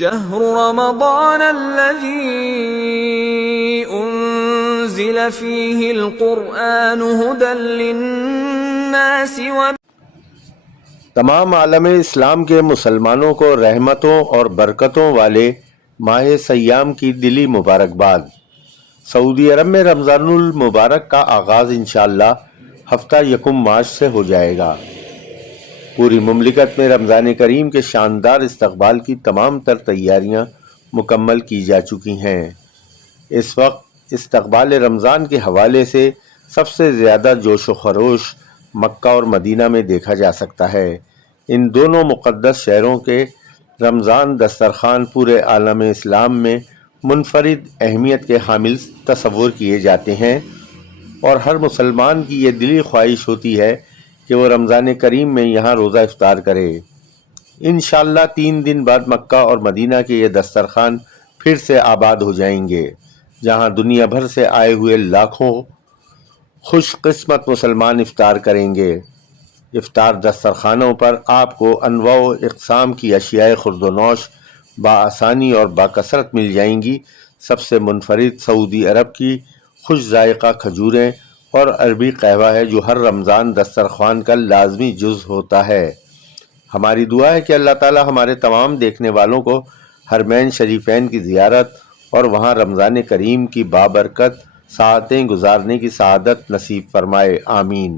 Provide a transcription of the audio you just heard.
شهر رمضان الذي أنزل فيه القرآن هدى للناس تمام عالم اسلام کے مسلمانوں کو رحمتوں اور برکتوں والے ماہ سیام کی دلی مبارکباد۔ سعودی عرب میں رمضان المبارک کا آغاز انشاءاللہ ہفتہ یکم مارچ سے ہو جائے گا۔ پوری مملکت میں رمضان کریم کے شاندار استقبال کی تمام تر تیاریاں مکمل کی جا چکی ہیں۔ اس وقت استقبال رمضان کے حوالے سے سب سے زیادہ جوش و خروش مکہ اور مدینہ میں دیکھا جا سکتا ہے۔ ان دونوں مقدس شہروں کے رمضان دسترخوان پورے عالم اسلام میں منفرد اہمیت کے حامل تصور کیے جاتے ہیں، اور ہر مسلمان کی یہ دلی خواہش ہوتی ہے کہ وہ رمضان کریم میں یہاں روزہ افطار کرے۔ انشاءاللہ 3 دن بعد مکہ اور مدینہ کے یہ دسترخوان پھر سے آباد ہو جائیں گے، جہاں دنیا بھر سے آئے ہوئے لاکھوں خوش قسمت مسلمان افطار کریں گے۔ افطار دسترخوانوں پر آپ کو انواع و اقسام کی اشیاء خورد و نوش بآسانی اور باکثرت مل جائیں گی۔ سب سے منفرد سعودی عرب کی خوش ذائقہ کھجوریں اور عربی قہوہ ہے، جو ہر رمضان دسترخوان کا لازمی جز ہوتا ہے۔ ہماری دعا ہے کہ اللہ تعالی ہمارے تمام دیکھنے والوں کو حرمین شریفین کی زیارت اور وہاں رمضان کریم کی بابرکت ساعتیں گزارنے کی سعادت نصیب فرمائے، آمین۔